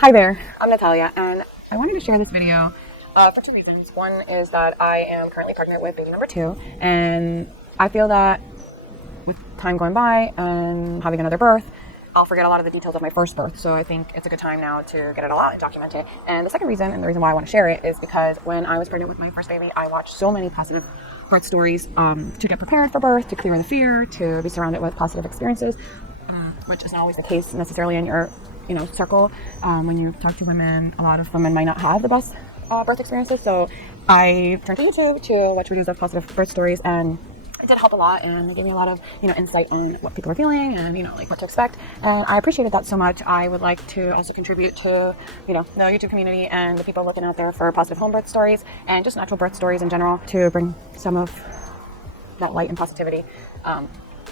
Hi there, I'm Natalia, and I wanted to share this video for two reasons. One is that I am currently pregnant with baby number 2, and I feel that with time going by and having another birth, I'll forget a lot of the details of my first birth, so I think it's a good time now to get it all out and document it. And the second reason, and the reason why I want to share it, is because when I was pregnant with my first baby, I watched so many positive birth stories to get prepared for birth, to clear the fear, to be surrounded with positive experiences, which isn't always the case necessarily in your circle. When you talk to women, a lot of women might not have the best birth experiences. So I turned to YouTube to watch videos of positive birth stories, and it did help a lot, and it gave me a lot of insight on what people are feeling and like what to expect. And I appreciated that so much. I would like to also contribute to the YouTube community and the people looking out there for positive home birth stories and just natural birth stories in general, to bring some of that light and positivity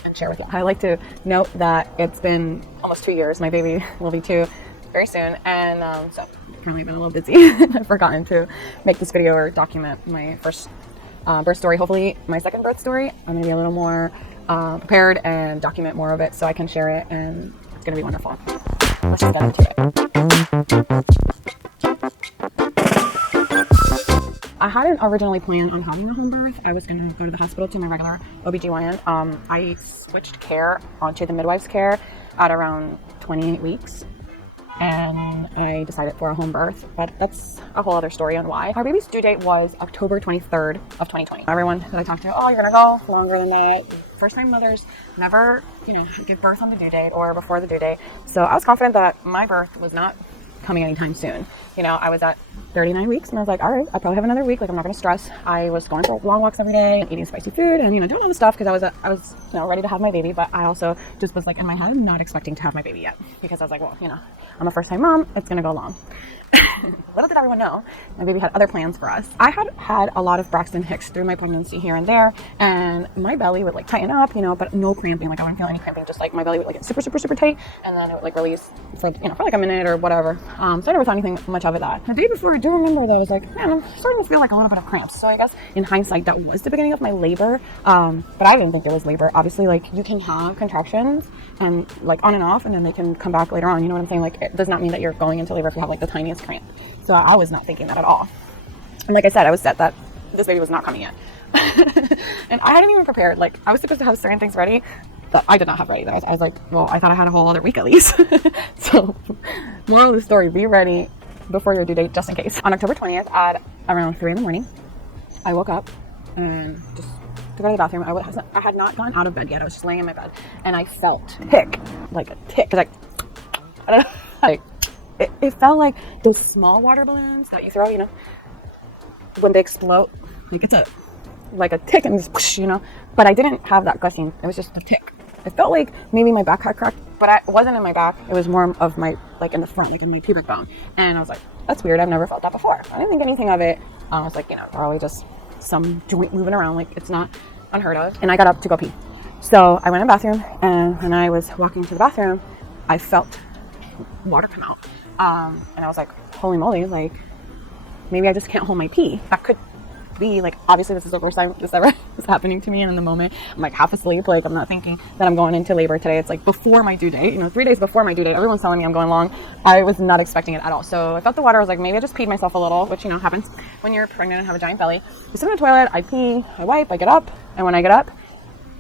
and share with you. I like to note that it's been almost 2 years. My baby will be 2 very soon, and so currently I've been a little busy. I've forgotten to make this video or document my first birth story. Hopefully my second birth story, I'm going to be a little more prepared and document more of it so I can share it, and it's going to be wonderful. Let's just get into it. I hadn't originally planned on having a home birth. I was going to go to the hospital to my regular OBGYN. I switched care onto the midwife's care at around 28 weeks. And I decided for a home birth, but that's a whole other story on why. Our baby's due date was October 23rd of 2020. Everyone that I talked to, oh, you're gonna go longer than that. First time mothers never, give birth on the due date or before the due date. So I was confident that my birth was not coming anytime soon. I was at 39 weeks and I was like, all right, I probably have another week. Like, I'm not going to stress. I was going for long walks every day and eating spicy food and, doing all the stuff because I was ready to have my baby. But I also just was like in my head, not expecting to have my baby yet, because I was like, well, I'm a first time mom. It's going to go long. Little did everyone know, my baby had other plans for us. I had a lot of Braxton Hicks through my pregnancy here and there, and my belly would tighten up, but no cramping. I wouldn't feel any cramping, just my belly would get super, super, super tight, and then it would release for for a minute or whatever. So I never thought anything much of it that. The day before, I do remember that I was like, man, I'm starting to feel a little bit of cramps. So I guess in hindsight, that was the beginning of my labor. But I didn't think it was labor. Obviously, you can have contractions and on and off, and then they can come back later on. You know what I'm saying? It does not mean that you're going into labor if you have the tiniest cramp. So I was not thinking that at all. And like I said, I was set that this baby was not coming yet. And I hadn't even prepared. I was supposed to have certain things ready that I did not have ready. I was like, well, I thought I had a whole other week at least. So moral of the story, be ready before your due date, just in case. On October 20th at around 3 in the morning, I woke up and just to go to the bathroom. I had not gone out of bed yet. I was just laying in my bed, and I felt tick, like a tick. I don't know, it felt like those small water balloons that you throw, when they explode. It's a tick and just whoosh, But I didn't have that gushing. It was just a tick. It felt like maybe my back had cracked, but it wasn't in my back. It was more of my, in the front, in my pubic bone. And I was like, that's weird. I've never felt that before. I didn't think anything of it. I was like, probably just some joint moving around. It's not unheard of. And I got up to go pee. So I went in the bathroom, and when I was walking to the bathroom, I felt water come out. And I was like, holy moly, maybe I just can't hold my pee. That could be obviously this is the first time this ever is happening to me, and in the moment I'm half asleep. I'm not thinking that I'm going into labor today. It's before my due date, 3 days before my due date. Everyone's telling me I'm going long. I was not expecting it at all. So I felt the water. I was like, maybe I just peed myself a little, which happens when you're pregnant and have a giant belly. You sit in the toilet, I pee, I wipe, I get up, and when I get up,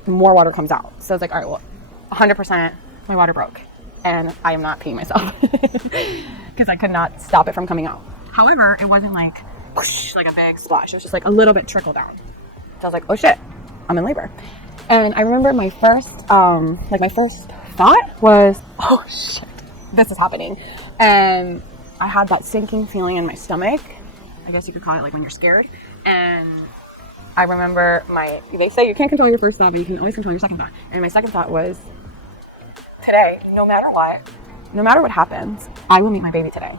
more water comes out. So it's like, all right, well, 100% my water broke, and I am not peeing myself because I could not stop it from coming out. However, it wasn't whoosh, a big splash. It was just a little bit trickle down. So I was like, oh shit, I'm in labor. And I remember my first thought was, oh shit, this is happening. And I had that sinking feeling in my stomach. I guess you could call it when you're scared. And I remember they say you can't control your first thought, but you can always control your second thought. And my second thought was, today, no matter what happens, I will meet my baby today.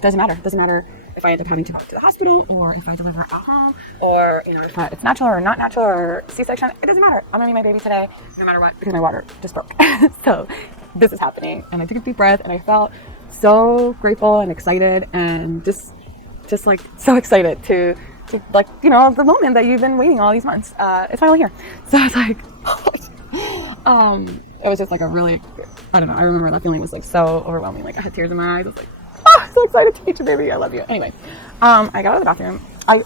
Doesn't matter if I end up having to go to the hospital, or if I deliver at home, or if it's natural or not natural, or C-section. It doesn't matter. I'm gonna meet my baby today, no matter what, because my water just broke. So this is happening, and I took a deep breath, and I felt so grateful and excited, and just so excited to the moment that you've been waiting all these months. It's finally here. So I was like, it was just like a really, I don't know, I remember that feeling was like so overwhelming. Like I had tears in my eyes. I was like, oh, so excited to meet you, baby. I love you. Anyway, I got out of the bathroom.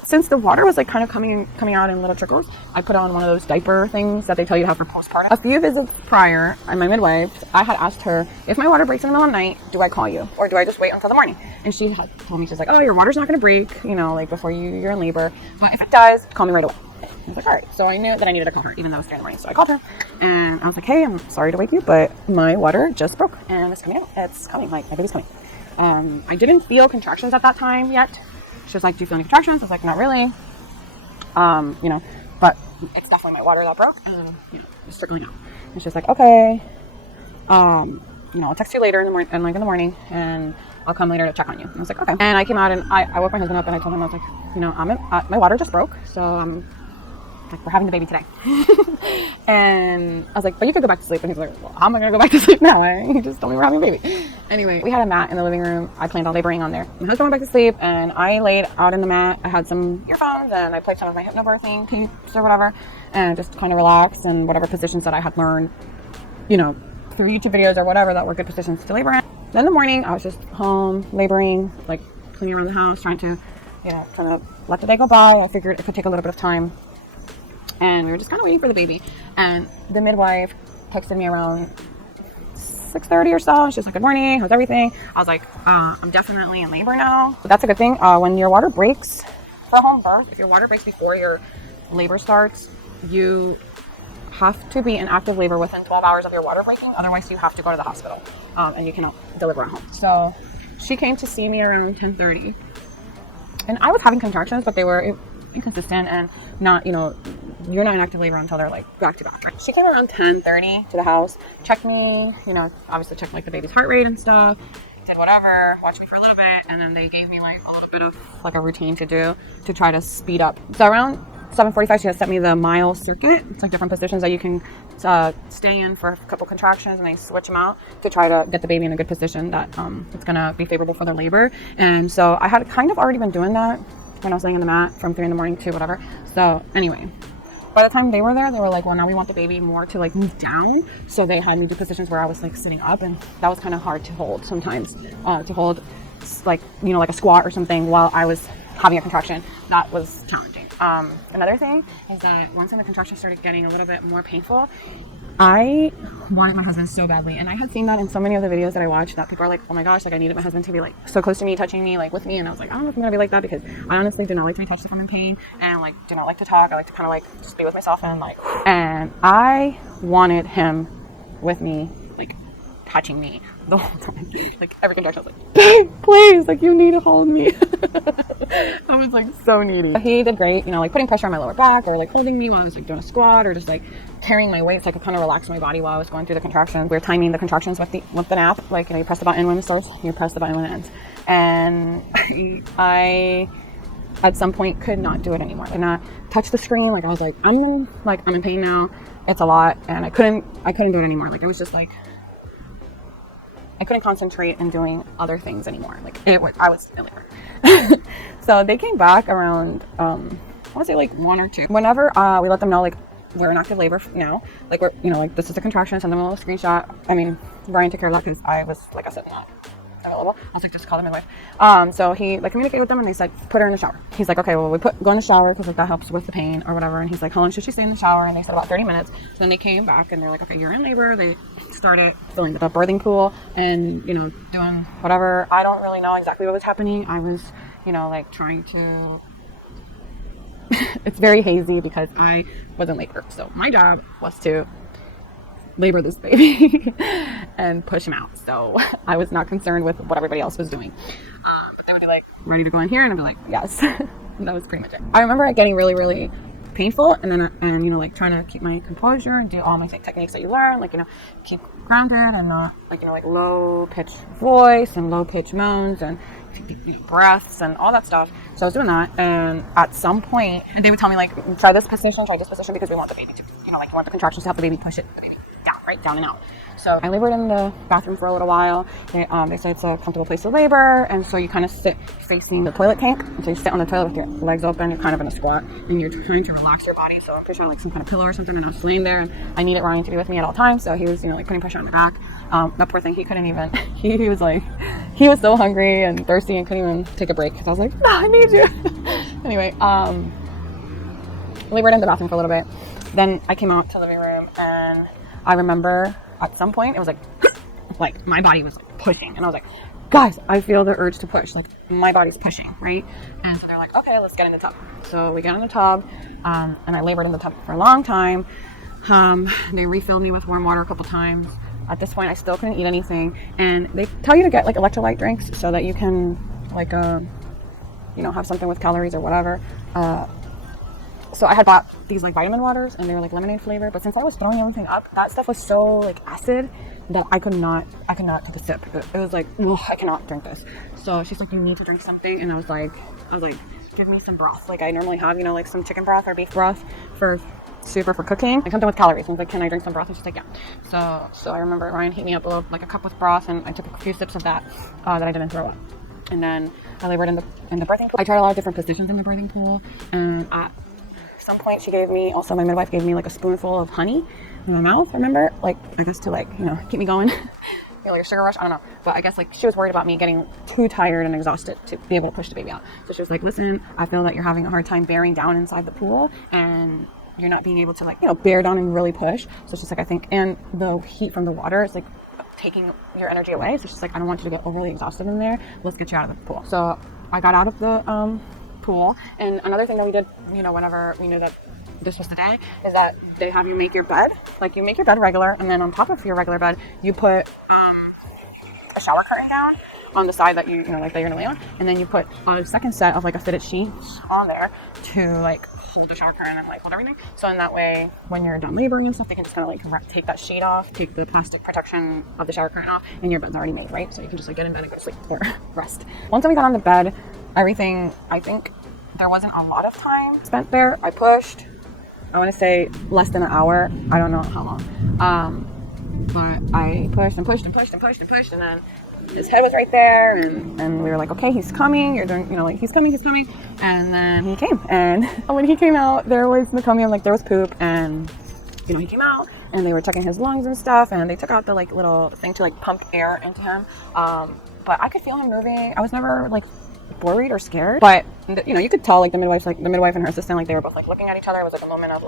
Since the water was like kind of coming out in little trickles, I put on one of those diaper things that they tell you to have for postpartum. A few visits prior, my midwife, I had asked her, if my water breaks in the middle of the night, do I call you or do I just wait until the morning? And she had told me, she's like, oh, your water's not going to break, you know, like before you're in labor, but if it does, call me right away. I was like, all right. So I knew that I needed to call her, even though it was during the morning. So I called her and I was like, hey, I'm sorry to wake you, but my water just broke and it's coming out. It's coming. Like my baby's coming. I didn't feel contractions at that time yet. She was like, do you feel any contractions? I was like, not really. You know, but it's definitely my water that broke. You know, it's trickling out. And she's like, okay. You know, I'll text you later in the morning, and I'll come later to check on you. And I was like, okay. And I came out and I woke my husband up and I told him, I was like, you know, my water just broke, so like, we're having the baby today. And I was like, but you could go back to sleep. And he's like, well, how am I going to go back to sleep now? He just told me we're having a baby. Anyway, we had a mat in the living room. I planned on laboring on there. My husband went back to sleep and I laid out in the mat. I had some earphones and I played some of my hypnobirthing tapes or whatever and just kind of relax and whatever positions that I had learned, you know, through YouTube videos or whatever that were good positions to labor in. Then in the morning, I was just home laboring, like cleaning around the house, trying to, you know, kind of let the day go by. I figured it could take a little bit of time. And we were just kind of waiting for the baby. And the midwife texted me around 6:30 or so. She was like, good morning, how's everything? I was like, I'm definitely in labor now. But that's a good thing. When your water breaks for home birth, if your water breaks before your labor starts, you have to be in active labor within 12 hours of your water breaking. Otherwise, you have to go to the hospital and you cannot deliver at home. So she came to see me around 10:30. And I was having contractions, but they were inconsistent and not, you know, you're not in active labor until they're like back to back. She came around 10:30 to the house, checked me, you know, obviously checked like the baby's heart rate and stuff, did whatever, watched me for a little bit, and then they gave me like a little bit of like a routine to do to try to speed up. So around 7:45, she had sent me the mile circuit. It's like different positions that you can stay in for a couple contractions, and they switch them out to try to get the baby in a good position that it's gonna be favorable for their labor. And so I had kind of already been doing that when I was laying on the mat from 3 a.m. to whatever. So anyway, by the time they were there, they were like, well, now we want the baby more to like move down. So they had me do positions where I was like sitting up, and that was kind of hard to hold sometimes, to hold like, you know, like a squat or something while I was having a contraction. That was challenging. Another thing is that once the contraction started getting a little bit more painful, I wanted my husband so badly. And I had seen that in so many of the videos that I watched that people are like, oh my gosh, like I needed my husband to be like so close to me, touching me, like with me. And I was like, I don't know if I'm gonna be like that, because I honestly do not like to be touched if I'm in pain, and like do not like to talk. I like to kind of like just be with myself and like, and I wanted him with me, like touching me the whole time. Like every contraction I was like, babe, please, like you need to hold me. I was like so needy. He did great, you know, like putting pressure on my lower back or like holding me while I was like doing a squat or just like carrying my weight so I could kind of relax my body while I was going through the contractions. We were timing the contractions with the nap, like, you know, you press the button when it starts, you press the button when it ends. And I at some point could not do it anymore. I could not touch the screen. Like I was like, I'm in pain now. It's a lot, and I couldn't do it anymore. Like it was just like I couldn't concentrate in doing other things anymore. Like I was in labor. So they came back around, I want to say like 1 or 2. Whenever we let them know, like, we're in active labor now, like we're, you know, like this is a contraction, send them a little screenshot. I mean, Brian took care of that because I was, like I said, not available. I was like, just call the midwife. So he like communicated with them and they said, put her in the shower. He's like, okay, well go in the shower because like that helps with the pain or whatever. And he's like, how long should she stay in the shower? And they said about 30 minutes. So then they came back and they're like, okay, you're in labor. They started filling the birthing pool and, you know, doing whatever. I don't really know exactly what was happening. I was, you know, like trying to it's very hazy because I was in labor. So my job was to labor this baby and push him out. So I was not concerned with what everybody else was doing. But they would be like, ready to go in here? And I'd be like, yes. That was pretty much it. I remember it getting really, really painful, and then you know, like trying to keep my composure and do all my techniques that you learn, like, you know, keep grounded and not like, you know, like low pitched voice and low pitched moans and breaths and all that stuff. So I was doing that, and at some point, and they would tell me like, try this position, because we want the baby to, you know, like you want the contractions to help the baby push it, the baby down, right down and out. So I labored in the bathroom for a little while. They say it's a comfortable place to labor, and so you kind of sit facing the toilet tank. So you sit on the toilet with your legs open, you're kind of in a squat, and you're trying to relax your body. So I'm pretty sure like some kind of pillow or something, and I was laying there, and I needed Ryan to be with me at all times. So he was, like putting pressure on my back. That poor thing, he couldn't even, he was like, he was so hungry and thirsty and couldn't even take a break. So I was like, no, I need you. Anyway, labored in the bathroom for a little bit. Then I came out to the living room, and I remember at some point it was like my body was like pushing, and I was like, guys, I feel the urge to push, like my body's pushing, right? And so they're like, okay, let's get in the tub. So we got in the tub, and I labored in the tub for a long time. They refilled me with warm water a couple times. At this point I still couldn't eat anything, and they tell you to get like electrolyte drinks so that you can like have something with calories or whatever. So I had bought these like vitamin waters, and they were like lemonade flavor, but since I was throwing everything up, that stuff was so like acid that I could not take a sip. It was like, I cannot drink this. So she's like, you need to drink something, and I was like, give me some broth. Like I normally have, like some chicken broth or beef broth for soup or for cooking, like something with calories. I was like, can I drink some broth? And she's like, yeah. So I remember Ryan heat me up a cup with broth, and I took a few sips of that that I didn't throw up. And then I labored in the birthing pool. I tried a lot of different positions in the birthing pool, and at some point my midwife gave me like a spoonful of honey in my mouth, remember? Like, I guess to keep me going. Like a sugar rush, I don't know. But I guess like she was worried about me getting too tired and exhausted to be able to push the baby out. So she was like, listen, I feel that you're having a hard time bearing down inside the pool, and you're not being able to bear down and really push. So she's like, I think, and the heat from the water is like taking your energy away. So she's like, I don't want you to get overly exhausted in there. Let's get you out of the pool. So I got out of the pool. And another thing that we did, whenever we knew that this was the day, is that they have you make your bed. Like you make your bed regular, and then on top of your regular bed, you put a shower curtain down on the side that that you're gonna lay on, and then you put a second set of like a fitted sheet on there to like hold the shower curtain and like hold everything. So in that way, when you're done laboring and stuff, they can just kind of like take that sheet off, take the plastic protection of the shower curtain off, and your bed's already made, right? So you can just like get in bed and go to sleep or rest. Once we got on the bed, everything, I think there wasn't a lot of time spent there. I pushed, I want to say less than an hour. I don't know how long. But I pushed and pushed and pushed and pushed and pushed, and then his head was right there, and we were like, okay, he's coming. You're doing, he's coming. And then he came, and when he came out, there was meconium, there was poop, and he came out, and they were checking his lungs and stuff, and they took out the little thing to pump air into him. But I could feel him moving. I was never worried or scared, but you could tell the midwife and her assistant, they were both looking at each other. It was a moment of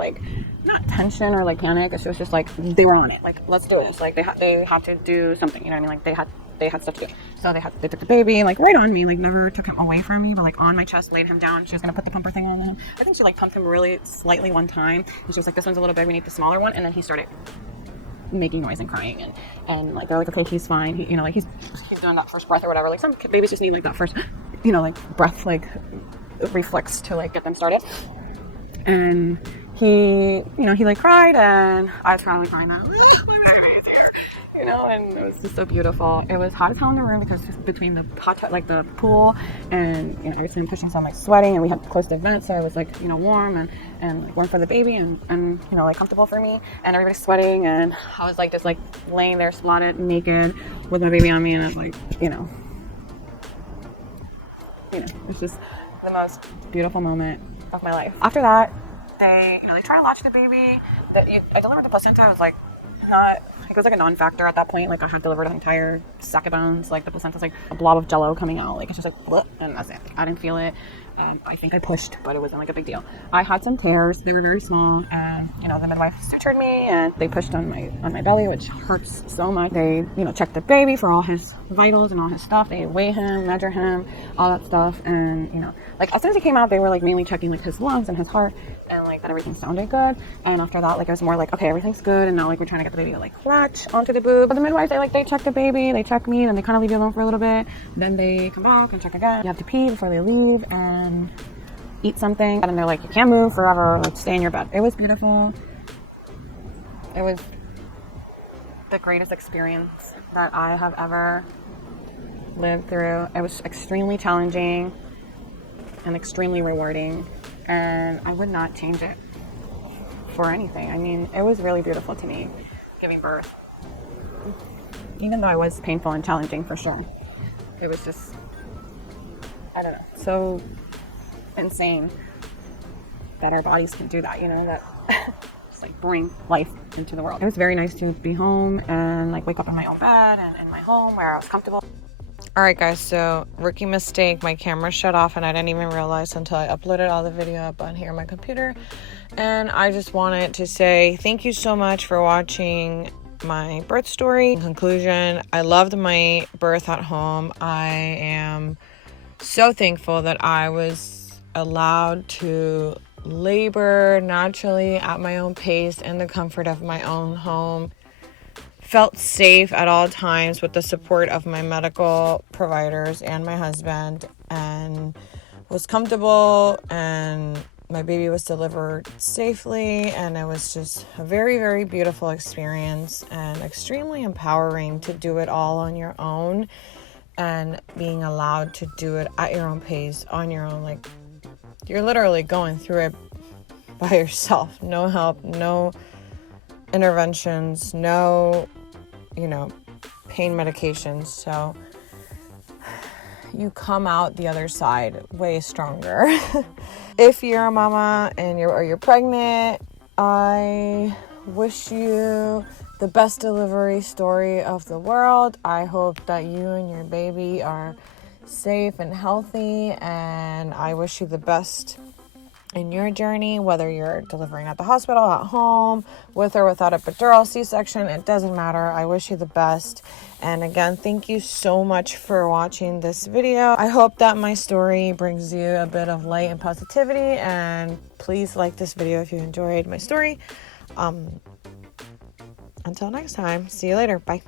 not tension or panic. It was just they were on it, let's do this. They had to do something, you know what I mean? They had stuff to do. So they took the baby right on me, never took him away from me, but on my chest, laid him down. She was gonna put the pumper thing on him. I think she pumped him really slightly one time, and she was like, this one's a little big, we need the smaller one. And then he started making noise and crying, and they're like, okay, he's fine. He's doing that first breath or whatever. Some babies just need that first breath reflex to get them started. And he cried, and I was probably crying out, and it was just so beautiful. It was hot as hell in the room because between the hot the pool and obviously I'm pushing, so I'm sweating, and we had closed the vent, so it was warm and warm for the baby and comfortable for me, and everybody's sweating, and I was just laying there splatted naked with my baby on me, and it's it's just the most beautiful moment of my life. After that, they try to latch the baby. I delivered the placenta. It was it was a non-factor at that point. I had delivered an entire sack of bones. The placenta's a blob of jello coming out. It's just bleh, and that's it. I didn't feel it. I think I pushed, but it wasn't a big deal. I had some tears. They were very small, and the midwife sutured me, and they pushed on my belly, which hurts so much. They checked the baby for all his vitals and all his stuff. They weigh him, measure him, all that stuff, and as soon as he came out, they were mainly checking his lungs and his heart, and that everything sounded good. And after that, it was more okay, everything's good, and now we're trying to get the baby to latch onto the boob. But the midwife, they check the baby, they check me, and they kind of leave you alone for a little bit. Then they come back and check again. You have to pee before they leave and eat something, and then they're like, you can't move forever, stay in your bed. It was beautiful. It was the greatest experience that I have ever lived through. It was extremely challenging and extremely rewarding, and I would not change it for anything. It was really beautiful to me, giving birth. even though it was painful and challenging for sure. It was just, I don't know, so insane that our bodies can do that, you know, that just like bring life into the world. It was very nice to be home and like wake up in my own bed and in my home where I was comfortable. All right, guys, so rookie mistake. My camera shut off and I didn't even realize until I uploaded all the video up on here on my computer. And I just wanted to say thank you so much for watching my birth story. In conclusion, I loved my birth at home. I am so thankful that I was allowed to labor naturally at my own pace in the comfort of my own home. Felt safe at all times with the support of my medical providers and my husband, and was comfortable, and my baby was delivered safely, and it was just a very, very beautiful experience and extremely empowering to do it all on your own and being allowed to do it at your own pace, on your own. Like, you're literally going through it by yourself. No help, no interventions, no, pain medications. So you come out the other side way stronger. If you're a mama and you're pregnant, I wish you the best delivery story of the world. I hope that you and your baby are safe and healthy, and I wish you the best in your journey, whether you're delivering at the hospital, at home, with or without a epidural, C-section, it doesn't matter. I wish you the best. And again, thank you so much for watching this video. I hope that my story brings you a bit of light and positivity, and please like this video if you enjoyed my story. Until next time, see you later. Bye.